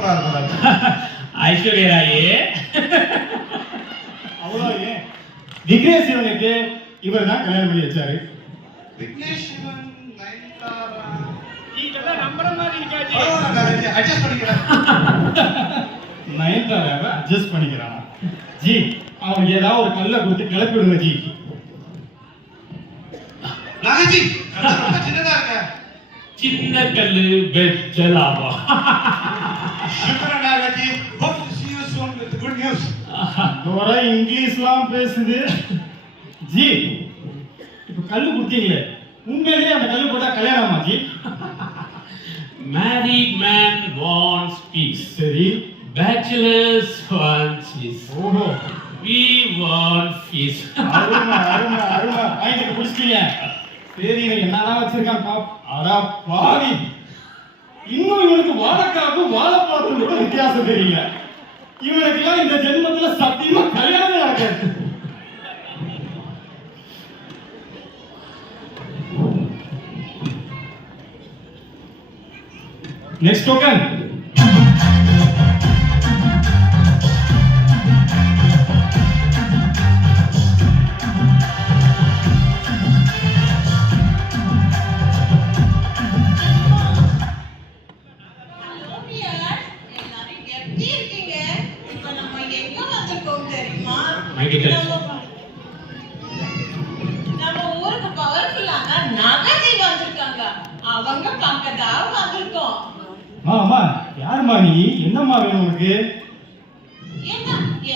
சூப்பரா இருக்கும். ஐஸ்வர்யா ராயே அவ்வளோ ஏன் விக்னேஷ் சிவனுக்கு இவர் தான் கல்யாணம் பண்ணி வச்சாரு. விக்னேஷ் சிவன், நயன்தாரா இதெல்லாம் நம்புற மாதிரி இருக்காது. அட்ஜஸ்ட் பண்ணிக்கிறேன். நயன்தாராவை அட்ஜஸ்ட் பண்ணிக்கிறானா? ஜி அவனுக்கு ஏதாவது ஒரு கல்லை கொடுத்து கிளப்பி விடுங்க ஜி. நாகஜி ரொம்ப சின்னதா இருக்க. சின்ன கல்லு வெச்சலாவா. சுக்ரன் நாகஜி. Hope to see you soon with good news. தோரா இங்கிலீஷ்லாம் பேசுது. ஜி இப்ப கல்லு கொடுத்தீங்களே, உண்மையிலேயே அந்த கல்லு போட்டா கல்யாணமா G? Married man wants peace. சரி. Bachelors want peace. ஓஹோ, We want peace. அருமை அருமை அருமை. வாங்கிட்டு குடிச்சிட்டீங்க. சரி, இவன் என்னதான் வச்சிருக்கான் பாப். அடா பாவி, இன்னும் இவனுக்கு வாழைக்காக்கும் வாழைப்பழத்துக்கும் கூட வித்தியாசம் தெரியல. இவனுக்கெல்லாம் இந்த ஜென்மத்துல சத்தியமா கல்யாணமே ஆகாது. Next token. நம்ம ஊருக்கு பவர்ஃபுல்லான நாகாஜி வந்திருக்காங்க. அவங்க பார்க்கதா வந்திருக்கோம். ஆமா, யாருமா நீ? என்னம்மா வேணும் உனக்கு?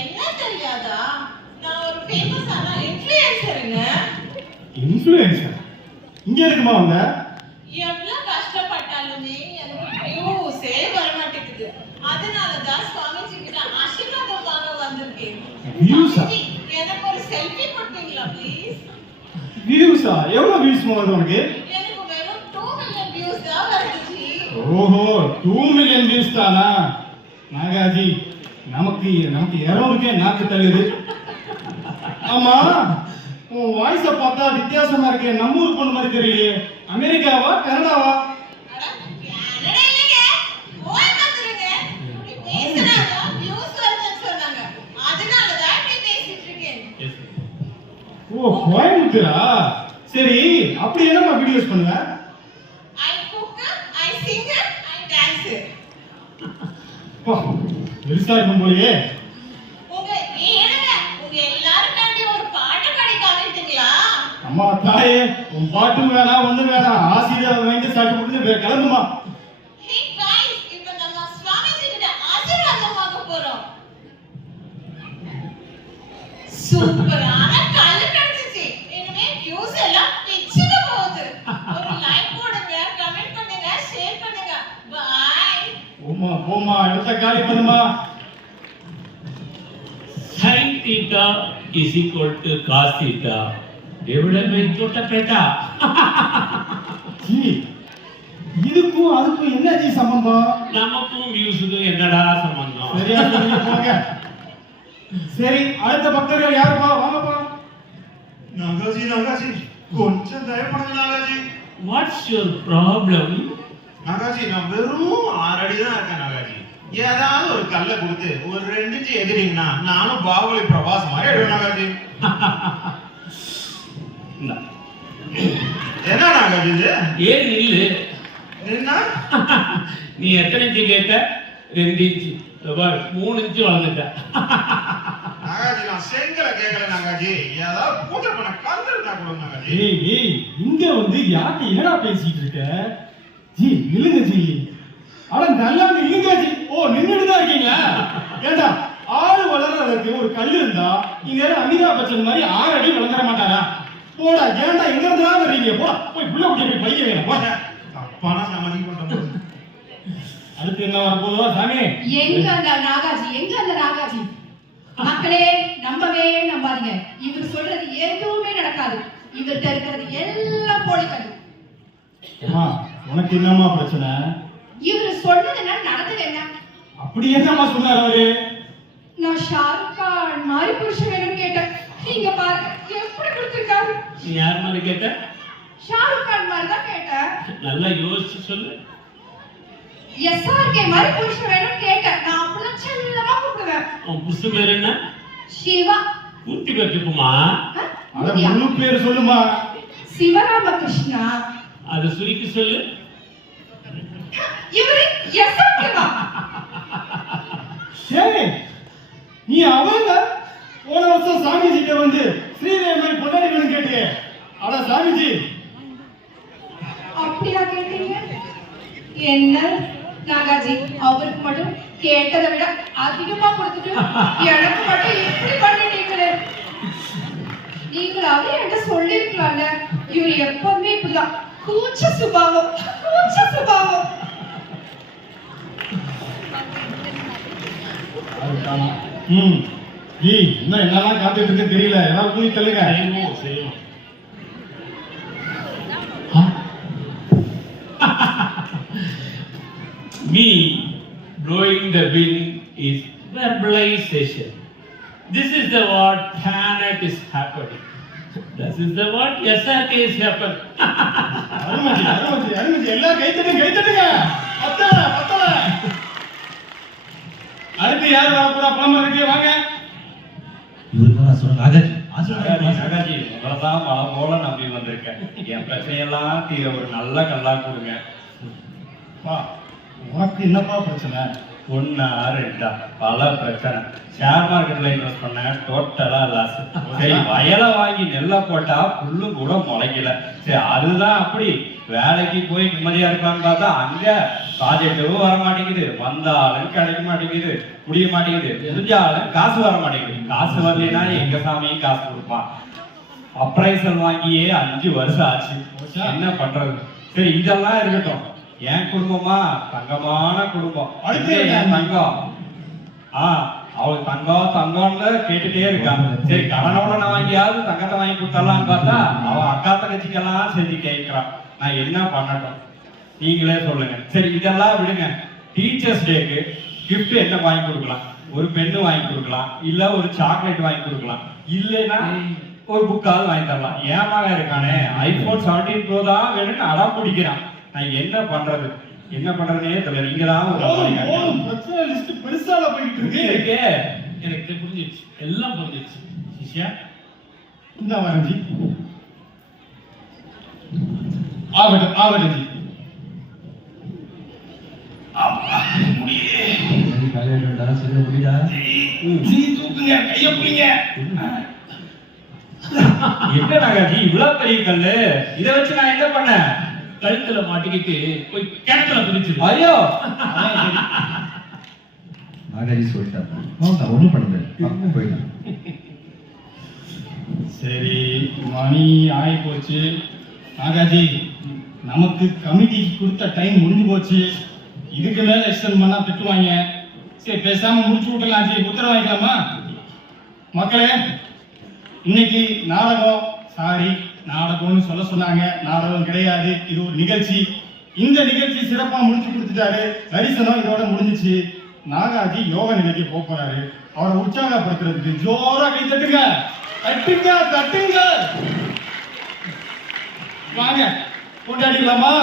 என்ன தெரியாதா? நான் ஒரு ஃபேமஸான இன்ஃப்ளூயன்சருங்க. இன்ஃப்ளூயன்சர்? இங்க இருக்குமா வந்த? எவ்வளவு கஷ்டப்பட்டாலுமே எனக்கு வியூஸே வர மாட்டேங்குது. அதனால தான் சுவாமிஜி கிட்ட ஆசீர்வாதம் வாங்க வந்திருக்கேன். வியூஸா? எனக்கு ஒரு செல்ஃபி போடுவீங்களா ப்ளீஸ்? வியூஸா? எவ்வளவு வியூஸ் வருது உனக்கு? எனக்கு வெறும் 2 மில்லியன் வியூஸ் தான் வருது ஜி. ஓஹோ, 2 மில்லியன் வியூஸ் தானா? நாகாஜி, நமக்கு 200க்கே நாக்கு தள்ளுது. ஆமா, உன் வாய்ஸ பார்த்தா வித்தியாசமா இருக்கே. நம்ம ஊர் பொண்ணு மாதிரி தெரியலையே. அமெரிக்காவா கனடாவா? அட கனடா இல்லங்க. கோயம்புத்தூருங்க. இப்படி பேசுறாங்க வியூஸ் வருதுன்னு சொன்னாங்க. அதனால தான் இப்படி பேசிட்டு இருக்கேன். ஓ, கோயம்புத்தூரா? சரி, அப்படி என்னமா வீடியோஸ் பண்ணுவ? I cook, I sing, I dance. பா, பெருசா இருக்கும் போலயே. உங்க எல்லாருக்காண்டி ஒரு பாட்டு பாடி காமிட்டீங்களா? அம்மா தாயே, உன் பாட்டும் வேணாம், ஒண்ணும் வேணாம். ஆசீர்வாதம் வாங்கிட்டு சாப்பிட்டு முடிஞ்சு கிளம்புமா. Hey guys, இப்போ நம்ம சுவாமிஜி கிட்ட ஆசீர்வாதம் வாங்க போறோம். சூப்பரான கல்லு கிடைச்சிச்சு. இனிமே வியூஸ் எல்லாம் பிச்சுக்கு போகுது. ஒரு லைக் போடுங்க, கமெண்ட் பண்ணுங்க, ஷேர் பண்ணுங்க. பை. போமா, இடத்த காலி பண்ணுமா. Sin theta is equal to cos theta divided by theta beta. G, இதுக்கும் அதுக்கும் என்ன ஜி சம்பந்தம்? நமக்கும் வியூஸுக்கும் என்னடா சம்பந்தம்? சரியா சொல்லுங்க போங்க. சரி, அடுத்த பக்தர்கள் யாருப்பா? வாங்கப்பா. நாகாஜி கொஞ்சம் தயப்படுங்க நாகாஜி. What's your problem? நாகாஜி, நான் வெறும் 6 அடி தான் இருக்கேன் நாகாஜி. ஏதாவது ஒரு கல்லை கொடுத்து ஒரு 2 இன்ச்சு எதிரிங்கன்னா நானும் பாகுபலி பிரபாஸ் மாதிரி ஆயிடுவேன் நாகாஜி. என்ன நாகாஜி இது? ஏன் இல்லு? என்ன? நீ எத்தனை இன்ச்சு கேட்ட? 2 இன்ச்சு. 3 இன்ச்சு வளர்ந்துட்ட. நாகாஜி, நான் செங்கலை கேட்கல நாகாஜி. ஏதாவது பூஜை பண்ண கல் இருந்தா கொடுங்க நாகாஜி. ஏய், இங்க வந்து யார்கிட்ட என்னடா பேசிட்டு இருக்க? ஜி, நில்லுங்க ஜி. ஆனா நல்லா நில்லுங்க ஜி. ஓ, நின்னுட்டு தான் இருக்கீங்களா? ஏண்டா, ஆளு வளர்றதுக்கு ஒரு கல் இருந்தா இங்க அமிதாப் பச்சன் மாதிரி 6 அடி வளர்ந்துட மாட்டாரா? போடா, ஏண்டா எங்க இருந்தா வர்றீங்க? போடா, போய் புள்ள குட்டி போய் பைக்க வேணும். போடா. தப்பான சமாதி பண்றோம். அடுத்து என்ன வரப்போதோ சாமி? எங்க அந்த நாகாஜி? மக்களே, நம்பவே நம்பாதீங்க. இவர் சொல்றது எதுவுமே நடக்காது. இவர்கிட்ட இருக்கிறது எல்லாம் போலிக்கல். அம்மா, உனக்கு என்னம்மா பிரச்சனை? இவர் சொன்னதுன்னா நடந்தது என்ன? அப்படி என்னம்மா சொன்னார் அவரு? நான் ஷாருக் கான் மாதிரி புருஷன் வேணும்னு கேட்டேன். நீங்க பாருங்க எப்படி கொடுத்திருக்காரு. நீ யார் மாதிரி கேட்ட? ஷாருக் கான் மாதிரி தான் கேட்டேன். நல்லா யோசிச்சு சொல்லு. எஸ்ஆர்கே மாதிரி புருஷன் வேணும்னு கேட்டேன். உன் புருஷ பேர் என்ன? சிவா. பூர்த்தி பெற்றுக்குமா? அட முழு பேர் சொல்லுமா. சிவராமகிருஷ்ணா. அதை சுருக்கி சொல்லு. இவரு எஸ்ஆர்கேவா? ஏய், நீ அவங்க போன வருஷம் சாமிஜி கிட்ட வந்து ஸ்ரீதேவி மாதிரி பொண்டாடி வேணும் கேட்டியே. அட சாமிஜி, அப்படியா கேட்டீங்க? என்ன நாகாஜி, அவருக்கு மட்டும் கேட்டதை விட அதிகமா கொடுத்துட்டு எனக்கு மட்டும் இப்படி பண்ணிட்டீங்களே. நீங்களாவே என்கிட்ட சொல்லிருக்கலாம்ல. இவர் எப்பவுமே இப்படிதான், கூச்ச சுபாவம், கூச்ச சுபாவம். இன்னும் என்னெல்லாம் காத்துட்டு இருக்கு தெரியல. ஏதாவது போய் தள்ளுங்க. செய்வோம் செய்வோம். Me blowing the wind is verbalization. This is the word planet is happening. This is the word SRK is happening. அருமதி அருமதி அருமதி, எல்லாம் கை தட்டுங்க. பத்தல பத்தல. அடுத்து யார் வர போறா? பழமா இருக்கு, வாங்க. நாகாஜி, உங்களதான் மழை போல நம்பி வந்திருக்கேன். என் பிரச்சனையெல்லாம் தீர ஒரு நல்ல கல்லா கொடுங்க. வா, உனக்கு என்னப்பா பிரச்சனை? ஒன்னா ரெண்டா பல பிரச்சனை. ஷேர் மார்க்கெட்ல இன்வெஸ்ட் பண்ண டோட்டலா லாஸ். சரி, வயலை வாங்கி நெல்லை போட்டா புல்லு கூட முளைக்கல. சரி, அதுதான் அப்படி. வேலைக்கு போய் நிம்மதியா இருக்கான்னு பார்த்தா அங்க ப்ராஜெக்டும் வர மாட்டேங்குது, வந்தாலும் கிடைக்க மாட்டேங்குது, முடிய மாட்டேங்குது, தெரிஞ்சாலும் காசு வர மாட்டேங்குது. காசு வரலைன்னா எங்க சாமியும் காசு கொடுப்பான். அப்ரைசல் வாங்கியே 5 வருஷம் ஆச்சு. என்ன பண்றது? சரி, இதெல்லாம் இருக்கட்டும். என் குடும்பமா தங்கமான குடும்பம். அடுத்து என் தங்கம். அவளுக்கு தங்கம் தங்கம்னு கேட்டுட்டே இருக்காங்க. சரி, கடனோட நான் வாங்கியாவது தங்கத்தை வாங்கி கொடுத்தரலான்னு பார்த்தா அவ அக்கா தங்கச்சிக்கெல்லாம் செஞ்சு கேட்கிறான். நான் என்ன பண்ணட்டும்? நீங்களே சொல்லுங்க. சரி, இதெல்லாம் விடுங்க. டீச்சர்ஸ் டேக்கு கிஃப்ட் என்ன வாங்கி கொடுக்கலாம்? ஒரு பெண்ணு வாங்கி கொடுக்கலாம், இல்ல ஒரு சாக்லேட் வாங்கி கொடுக்கலாம், இல்லைன்னா ஒரு புக்காவது வாங்கி தரலாம். ஏமாக இருக்கானே, iPhone 17 Pro தான் வேணும்னு அடம் பிடிக்கிறான். நான் என்ன பண்றது? என்ன பண்றதுனே தெரியல. நீங்க தான் ஒரு பிரச்சனை லிஸ்ட் பெருசால போயிட்டு இருக்கு. இருக்கே, எனக்கு புரிஞ்சிடுச்சு, எல்லாம் புரிஞ்சிடுச்சு. சிஷ்யா, இந்த வரஞ்சி ஆகட்டும் ஆகட்டும். தூக்குங்க, கைய புடிங்க. என்ன நாகாஜி இவ்வளவு பெரிய கல்லு? இதை வச்சு நான் என்ன பண்ணேன்? கழுத்துல மாட்டிக்கிட்டு போய் கிணத்துல குதிச்சு. ஐயோ, நாகாஜி சொல்லிட்டாங்க, ஒண்ணும் பண்ணல, போயிடலாம். சரி, மணி ஆகி போச்சு. நாகாஜி, நமக்கு கமிட்டிக்கு கொடுத்த டைம் முடிஞ்சு போச்சு. இதுக்கு மேல எக்ஸ்டெண்ட் பண்ணா திட்டுவாங்க. சரி, பேசாம முடிச்சு விட்டலாம். சரி, உத்தரவு வாங்கிக்கலாமா? மக்களே, இன்னைக்கு நாடகம், சாரி நாடகம்னு சொல்ல சொன்னாங்க, நாடகம் கிடையாது, இது ஒரு நிகழ்ச்சி. இந்த நிகழ்ச்சி சிறப்பா முடிச்சு கொடுத்துட்டாரு. தரிசனம் இதோட முடிஞ்சிச்சு. நாகாஜி யோகா நிலைக்கு போறாரு. அவரை உற்சாகப்படுத்துறதுக்கு ஜோரா கை தட்டுங்க, தட்டுங்க தட்டுங்க. வாங்க, கொண்டாடிக்கலாமா?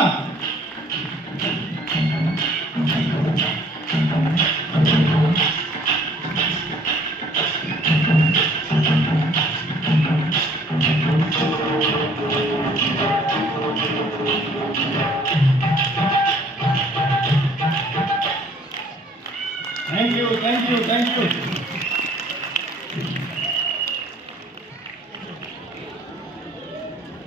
Thank you.